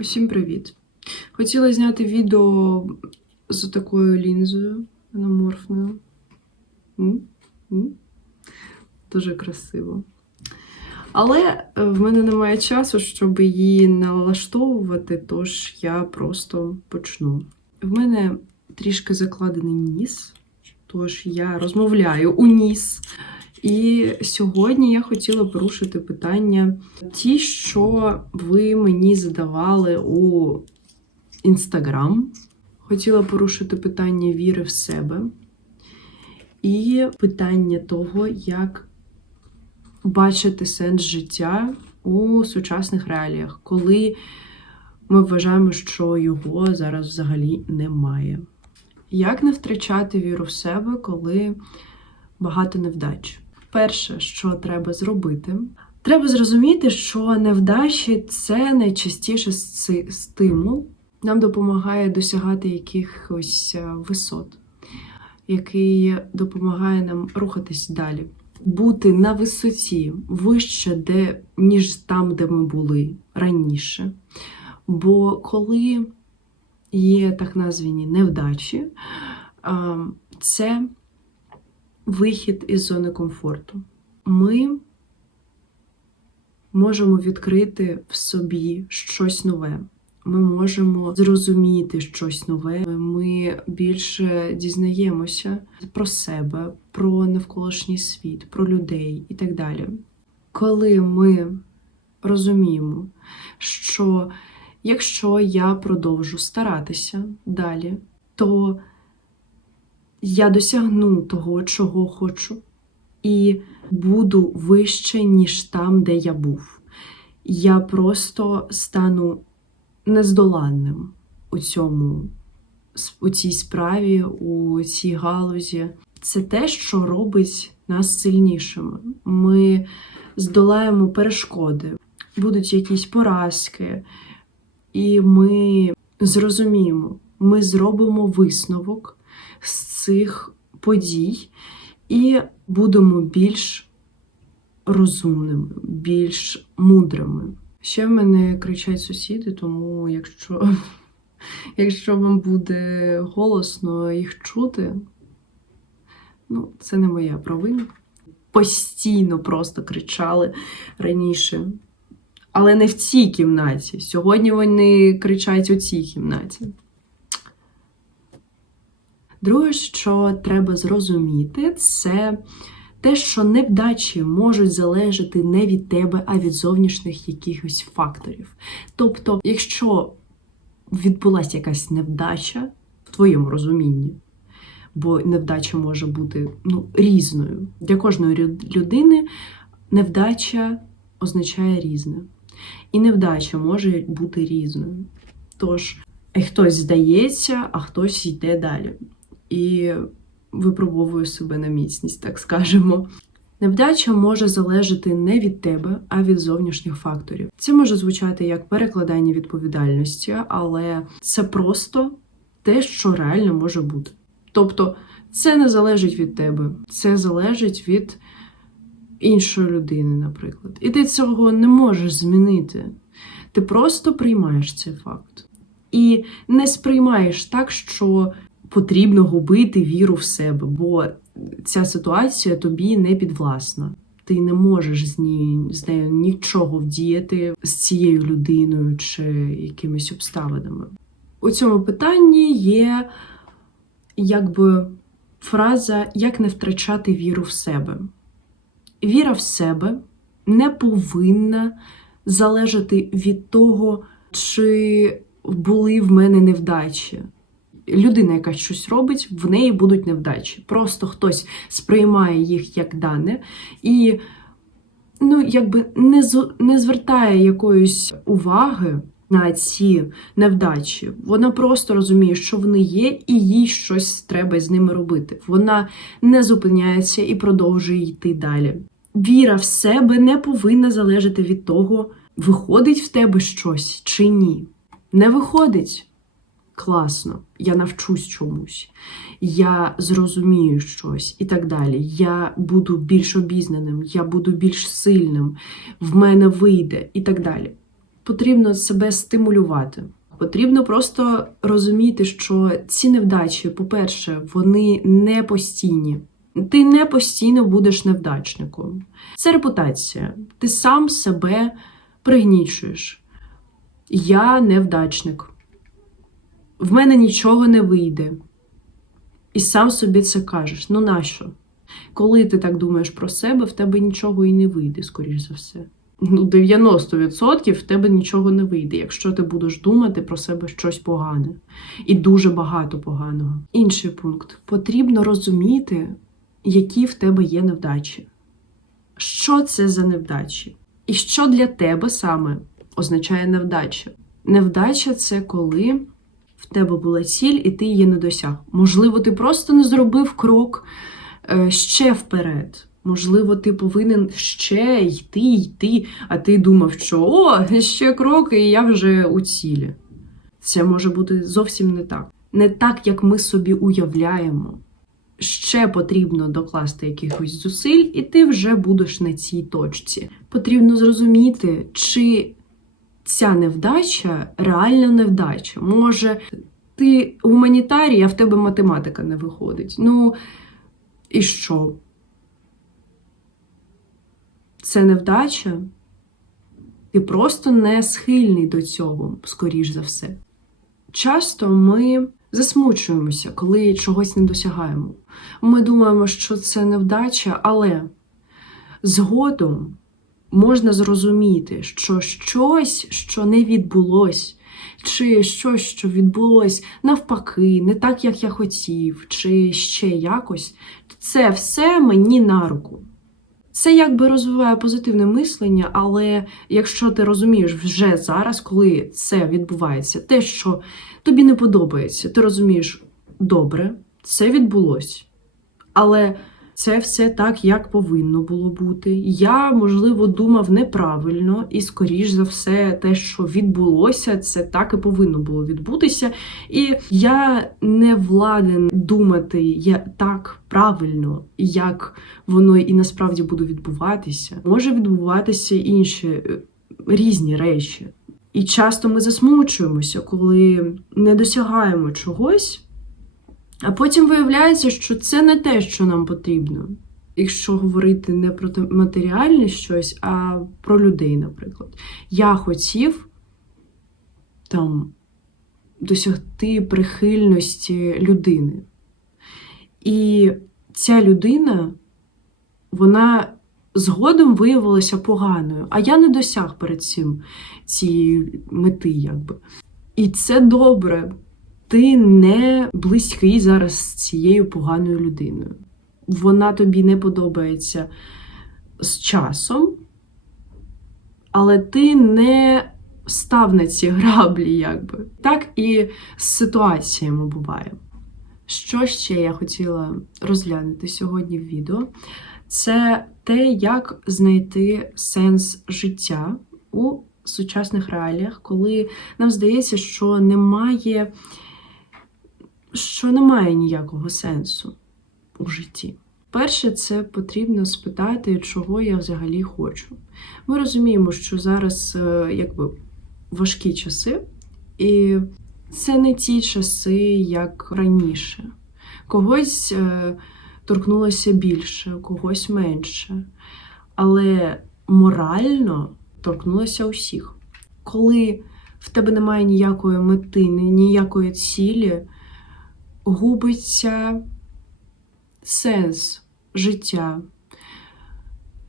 Усім привіт! Хотіла зняти відео з такою лінзою аноморфною. Дуже красиво. Але е, в мене немає часу, щоб її налаштовувати, тож я просто почну. В мене трішки закладений ніс, тож я розмовляю у ніс. І сьогодні я хотіла порушити питання ті, що ви мені задавали у інстаграм. Хотіла порушити питання віри в себе і питання того, як бачити сенс життя у сучасних реаліях, коли ми вважаємо, що його зараз взагалі немає. Як не втрачати віру в себе, коли багато невдач? Перше, що треба зробити, треба зрозуміти, що невдачі це найчастіше стимул. Нам допомагає досягати якихось е, висот, який допомагає нам рухатись далі, бути на висоті вище, де, ніж там, де ми були раніше. Бо коли є так названі невдачі, це вихід із зони комфорту. Ми можемо відкрити в собі щось нове. Ми можемо зрозуміти щось нове. Ми більше дізнаємося про себе, про навколишній світ, про людей і так далі. Коли ми розуміємо, що якщо я продовжу старатися далі, то я досягну того, чого хочу, і буду вище, ніж там, де я був. Я просто стану нездоланним у цьому, у цій справі, у цій галузі. Це те, що робить нас сильнішими. Ми здолаємо перешкоди, будуть якісь поразки, і ми зрозуміємо, ми зробимо висновок з цих подій і будемо більш розумними, більш мудрими. Ще в мене кричать сусіди, тому якщо, якщо вам буде голосно їх чути, ну, це не моя провина. Постійно просто кричали раніше. Але не в цій кімнаті. Сьогодні вони кричать у цій кімнаті. Друге, що треба зрозуміти, це те, що невдачі можуть залежати не від тебе, а від зовнішніх якихось факторів. Тобто, якщо відбулася якась невдача в твоєму розумінні, бо невдача може бути ну, різною. Для кожної людини невдача означає різне. І невдача може бути різною. Тож, хтось здається, а хтось йде далі. І випробовує себе на міцність, так скажемо. Невдача може залежати не від тебе, а від зовнішніх факторів. Це може звучати як перекладання відповідальності, але це просто те, що реально може бути. Тобто, це не залежить від тебе, це залежить від іншої людини, наприклад. І ти цього не можеш змінити. Ти просто приймаєш цей факт. І не сприймаєш так, що потрібно губити віру в себе, бо ця ситуація тобі не підвласна. Ти не можеш з, ній, з нею нічого вдіяти з цією людиною чи якимись обставинами. У цьому питанні є якби фраза як не втрачати віру в себе. Віра в себе не повинна залежати від того, чи були в мене невдачі. Людина, яка щось робить, в неї будуть невдачі. Просто хтось сприймає їх як дане і ну, якби не, не звертає якоїсь уваги на ці невдачі. Вона просто розуміє, що вони є, і їй щось треба з ними робити. Вона не зупиняється і продовжує йти далі. Віра в себе не повинна залежати від того, виходить в тебе щось чи ні. Не виходить. Класно, я навчусь чомусь, я зрозумію щось і так далі. Я буду більш обізнаним, я буду більш сильним, в мене вийде і так далі. потрібно себе стимулювати. Потрібно просто розуміти, що ці невдачі, по-перше, вони не постійні. Ти не постійно будеш невдачником. Це репутація. Ти сам себе пригнічуєш. Я невдачник. В мене нічого не вийде. І сам собі це кажеш. Ну нащо? Коли ти так думаєш про себе, в тебе нічого і не вийде, скоріш за все. Ну, 90% в тебе нічого не вийде, якщо ти будеш думати про себе щось погане. І дуже багато поганого. Інший пункт: потрібно розуміти, які в тебе є невдачі. Що це за невдачі? І що для тебе саме означає невдача? Невдача це коли в тебе була ціль, і ти її не досяг. Можливо, ти просто не зробив крок е, ще вперед. Можливо, ти повинен ще йти, йти, а ти думав, що о, ще крок, і я вже у цілі. Це може бути зовсім не так. Не так, як ми собі уявляємо. Ще потрібно докласти якихось зусиль, і ти вже будеш на цій точці. Потрібно зрозуміти, чи ця невдача реальна невдача. Може, ти гуманітарій, а в тебе математика не виходить. Ну, і що? Це невдача? Ти просто не схильний до цього, скоріш за все. Часто ми засмучуємося, коли чогось не досягаємо. Ми думаємо, що це невдача, але згодом можна зрозуміти, що щось, що не відбулось, чи щось, що відбулось навпаки, не так, як я хотів, чи ще якось, це все мені на руку. Це якби розвиває позитивне мислення, але якщо ти розумієш вже зараз, коли це відбувається, те, що тобі не подобається, ти розумієш, добре, це відбулось. Але це все так, як повинно було бути. Я, можливо, думав неправильно, і, скоріш за все, те, що відбулося, це так і повинно було відбутися. І я не владен думати я так правильно, як воно і насправді буде відбуватися. Може відбуватися інші е, різні речі. І часто ми засмучуємося, коли не досягаємо чогось. А потім виявляється, що це не те, що нам потрібно. Якщо говорити не про те- матеріальне щось, а про людей, наприклад. Я хотів там досягти прихильності людини. І ця людина, вона згодом виявилася поганою, а я не досяг перед цим цієї мети, якби. І це добре ти не близький зараз з цією поганою людиною. Вона тобі не подобається з часом, але ти не став на ці граблі, якби. Так і з ситуаціями буває. Що ще я хотіла розглянути сьогодні в відео, це те, як знайти сенс життя у сучасних реаліях, коли нам здається, що немає що немає ніякого сенсу у житті. Перше, це потрібно спитати, чого я взагалі хочу. Ми розуміємо, що зараз е, якби важкі часи, і це не ті часи, як раніше. Когось е, торкнулося більше, когось менше. Але морально торкнулося усіх. Коли в тебе немає ніякої мети, ніякої цілі, губиться сенс життя.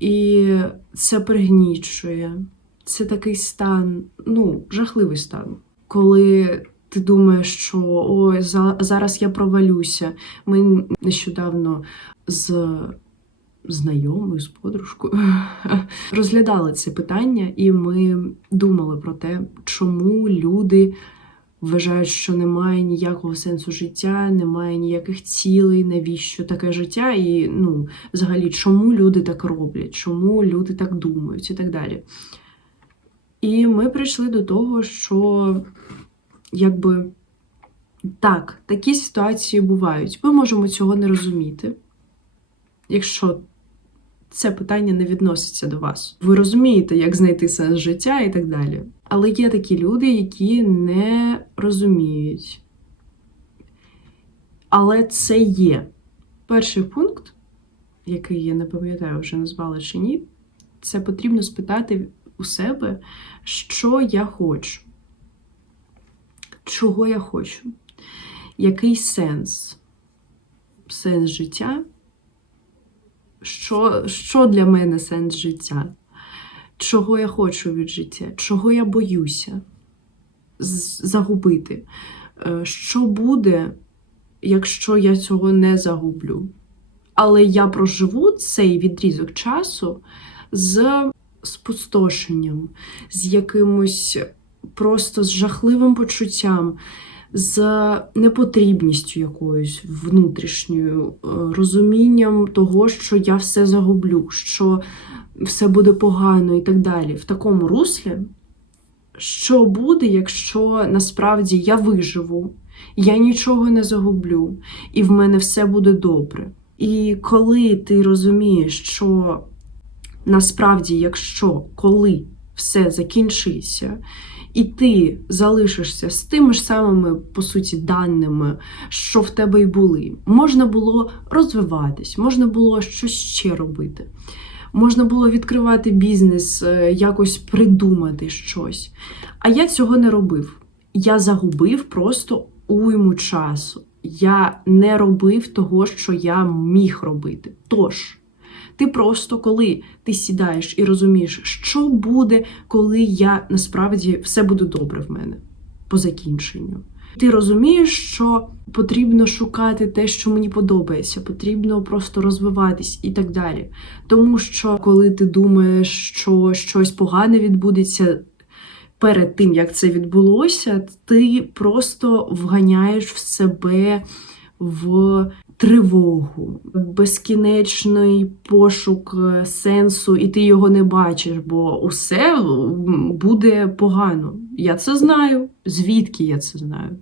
І це пригнічує. Це такий стан, ну, жахливий стан, коли ти думаєш, що ой, за- зараз я провалюся. Ми нещодавно з знайомою, з подружкою розглядали це питання, і ми думали про те, чому люди вважають, що немає ніякого сенсу життя, немає ніяких цілей, навіщо таке життя, і ну, взагалі, чому люди так роблять, чому люди так думають і так далі. І ми прийшли до того, що якби так, такі ситуації бувають. Ми можемо цього не розуміти, якщо це питання не відноситься до вас. Ви розумієте, як знайти сенс життя і так далі. Але є такі люди, які не розуміють. Але це є. Перший пункт, який я не пам'ятаю, вже назвала чи ні, це потрібно спитати у себе, що я хочу. Чого я хочу? Який сенс? Сенс життя? Що, що для мене сенс життя? Чого я хочу від життя? Чого я боюся загубити? Е, Що буде, якщо я цього не загублю? Але я проживу цей відрізок часу з спустошенням, з якимось просто з жахливим почуттям, з непотрібністю якоюсь внутрішньою, е, розумінням того, що я все загублю, що все буде погано і так далі. В такому руслі, що буде, якщо насправді я виживу, я нічого не загублю, і в мене все буде добре. І коли ти розумієш, що насправді, якщо коли все закінчиться, і ти залишишся з тими ж самими, по суті, даними, що в тебе й були, можна було розвиватись, можна було щось ще робити. Можна було відкривати бізнес, е, якось придумати щось. А я цього не робив. Я загубив просто уйму часу. Я не робив того, що я міг робити. Тож, ти просто, коли ти сідаєш і розумієш, що буде, коли я насправді все буде добре в мене по закінченню. Ти розумієш, що потрібно шукати те, що мені подобається, потрібно просто розвиватись і так далі. Тому що коли ти думаєш, що щось погане відбудеться перед тим, як це відбулося, ти просто вганяєш в себе в тривогу, безкінечний пошук е, сенсу, і ти його не бачиш, бо усе буде погано. Я це знаю. Звідки я це знаю?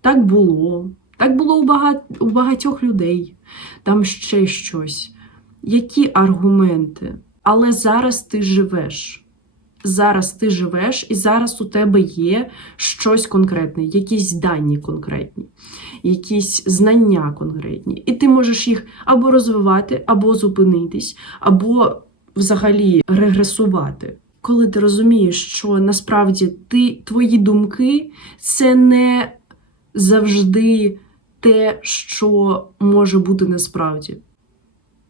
Так було. Так було у, багат... у багатьох людей. Там ще щось. Які аргументи? Але зараз ти живеш. Зараз ти живеш, і зараз у тебе є щось конкретне, якісь дані конкретні, якісь знання конкретні. І ти можеш їх або розвивати, або зупинитись, або взагалі регресувати. Коли ти розумієш, що насправді ти, твої думки це не завжди те, що може бути насправді.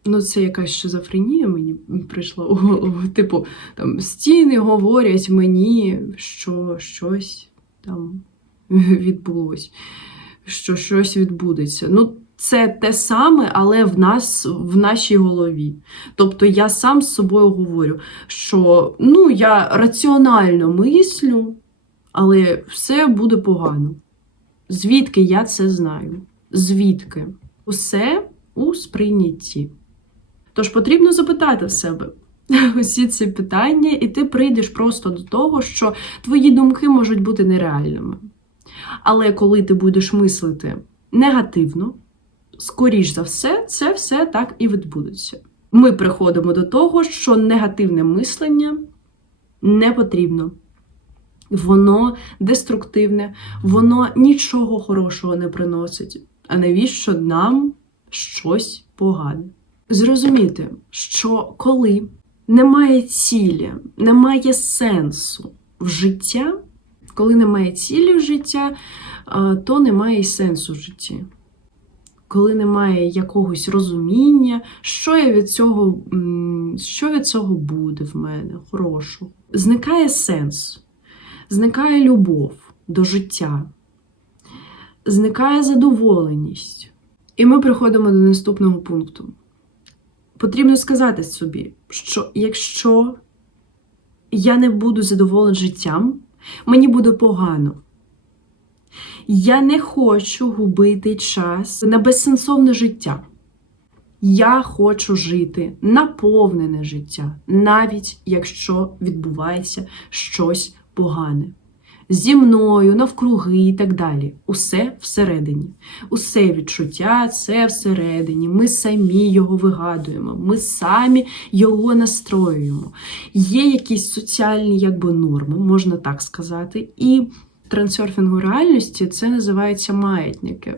Ну, це якась шизофренія мені прийшла у голову. Типу, там стіни говорять мені, що щось там відбулось, що щось відбудеться. Ну, це те саме, але в нас в нашій голові. Тобто я сам з собою говорю, що ну, я раціонально мислю, але все буде погано. Звідки я це знаю? Звідки? Усе у сприйнятті. Тож потрібно запитати в себе усі ці питання, і ти прийдеш просто до того, що твої думки можуть бути нереальними. Але коли ти будеш мислити негативно, скоріш за все, це все так і відбудеться. Ми приходимо до того, що негативне мислення не потрібно. Воно деструктивне, воно нічого хорошого не приносить. А навіщо нам щось погане? Зрозуміти, що коли немає цілі, немає сенсу в життя, коли немає цілі в життя, то немає і сенсу в житті. Коли немає якогось розуміння, що я від цього, що від цього буде в мене хорошого. Зникає сенс, зникає любов до життя, зникає задоволеність. І ми приходимо до наступного пункту. Потрібно сказати собі, що якщо я не буду задоволен життям, мені буде погано. Я не хочу губити час на безсенсовне життя. Я хочу жити наповнене життя, навіть якщо відбувається щось погане. Зі мною, навкруги і так далі. Усе всередині. Усе відчуття це всередині. Ми самі його вигадуємо, ми самі його настроюємо. Є якісь соціальні якби, норми, можна так сказати. І трансерфінгу реальності це називається маятники.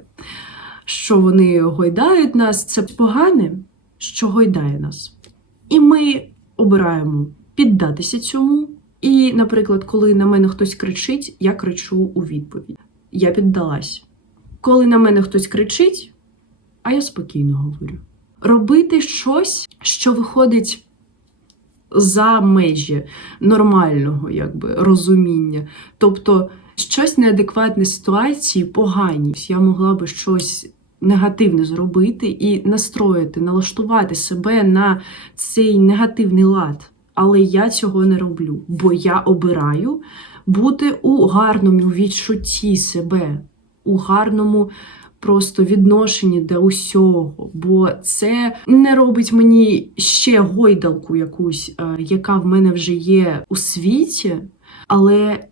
Що вони гойдають нас, це погане, що гойдає нас. І ми обираємо піддатися цьому. І, наприклад, коли на мене хтось кричить, я кричу у відповідь. Я піддалась. Коли на мене хтось кричить, а я спокійно говорю. Робити щось, що виходить за межі нормального якби, розуміння. Тобто, щось неадекватне ситуації погані. Я могла би щось негативне зробити і настроїти, налаштувати себе на цей негативний лад. Але я цього не роблю, бо я обираю бути у гарному відчутті себе, у гарному просто відношенні до усього. Бо це не робить мені ще гойдалку якусь, е, яка в мене вже є у світі, але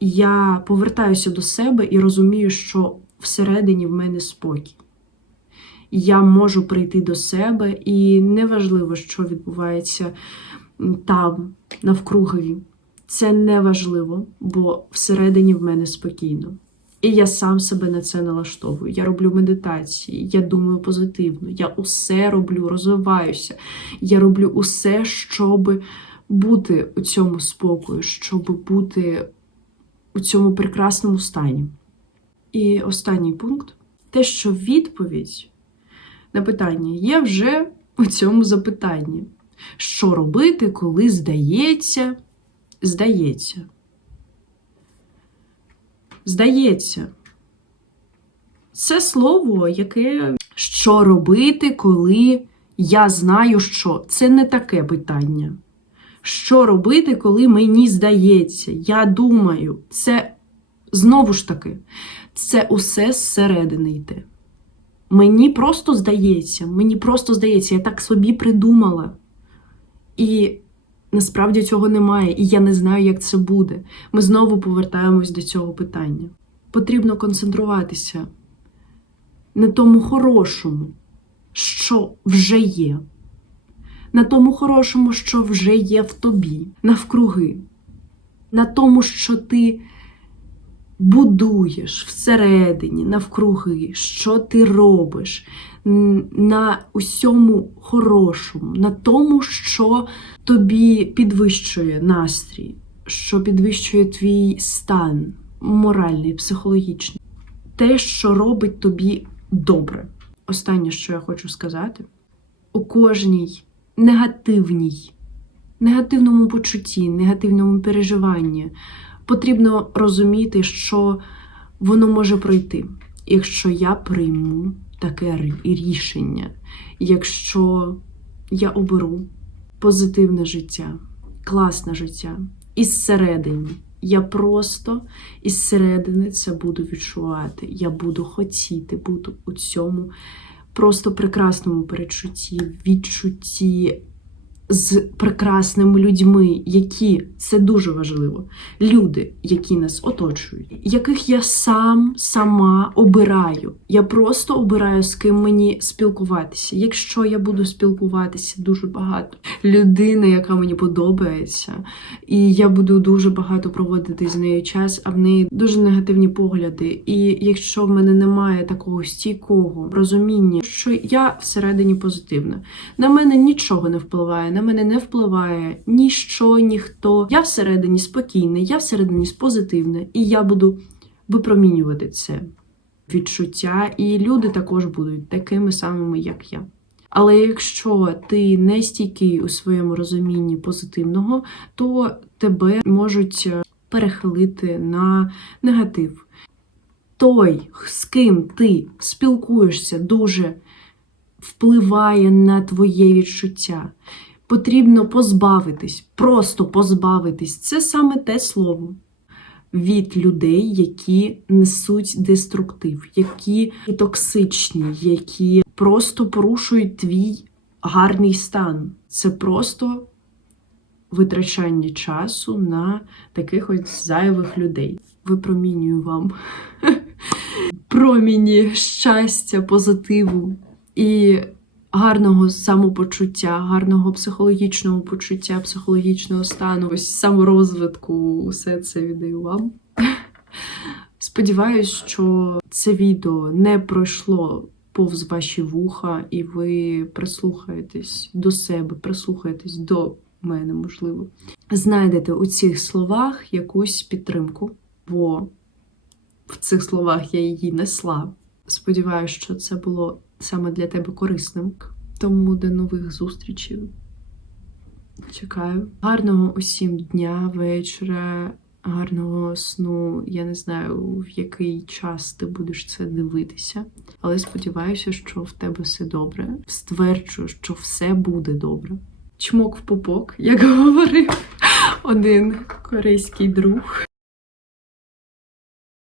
я повертаюся до себе і розумію, що всередині в мене спокій. Я можу прийти до себе, і неважливо, що відбувається там, навкруги. Це не важливо, бо всередині в мене спокійно. І я сам себе на це налаштовую. Я роблю медитації, я думаю позитивно, я усе роблю, розвиваюся. Я роблю усе, щоб бути у цьому спокою, щоб бути у цьому прекрасному стані. І останній пункт те, що відповідь на питання є вже у цьому запитанні. Що робити, коли здається, здається. Здається. Це слово, яке що робити, коли я знаю, що це не таке питання. Що робити, коли мені здається? Я думаю, це знову ж таки, це усе зсередини йде. Мені просто здається, мені просто здається, я так собі придумала. І насправді цього немає, і я не знаю, як це буде. Ми знову повертаємось до цього питання. Потрібно концентруватися на тому хорошому, що вже є, на тому хорошому, що вже є в тобі, навкруги, на тому, що ти будуєш всередині, навкруги, що ти робиш, на усьому хорошому, на тому, що тобі підвищує настрій, що підвищує твій стан моральний, психологічний, те, що робить тобі добре. Останнє, що я хочу сказати, у кожній негативній, негативному почутті, негативному переживанні потрібно розуміти, що воно може пройти, якщо я прийму таке рішення, якщо я оберу позитивне життя, класне життя із середини. Я просто із середини це буду відчувати. Я буду хотіти бути у цьому просто прекрасному перечутті, відчутті з прекрасними людьми, які це дуже важливо, люди, які нас оточують, яких я сам сама обираю. Я просто обираю, з ким мені спілкуватися. Якщо я буду спілкуватися дуже багато, людина, яка мені подобається, і я буду дуже багато проводити з нею час, а в неї дуже негативні погляди. І якщо в мене немає такого стійкого розуміння, що я всередині позитивна, на мене нічого не впливає на мене не впливає ніщо, ніхто. Я всередині спокійна, я всередині позитивна, і я буду випромінювати це відчуття, і люди також будуть такими самими, як я. Але якщо ти не стійкий у своєму розумінні позитивного, то тебе можуть перехилити на негатив. Той, з ким ти спілкуєшся, дуже впливає на твоє відчуття потрібно позбавитись, просто позбавитись. Це саме те слово від людей, які несуть деструктив, які токсичні, які просто порушують твій гарний стан. Це просто витрачанні часу на таких ось зайвих людей. Випромінюю вам проміні щастя, позитиву і гарного самопочуття, гарного психологічного почуття, психологічного стану, ось саморозвитку, усе це віддаю вам. Сподіваюсь, що це відео не пройшло повз ваші вуха, і ви прислухаєтесь до себе, прислухаєтесь до мене, можливо. Знайдете у цих словах якусь підтримку, бо в цих словах я її несла. Сподіваюсь, що це було саме для тебе корисним. Тому до нових зустрічей. Чекаю. Гарного усім дня, вечора, гарного сну. Я не знаю, в який час ти будеш це дивитися, але сподіваюся, що в тебе все добре. Стверджую, що все буде добре. Чмок в пупок, як говорив один корейський друг.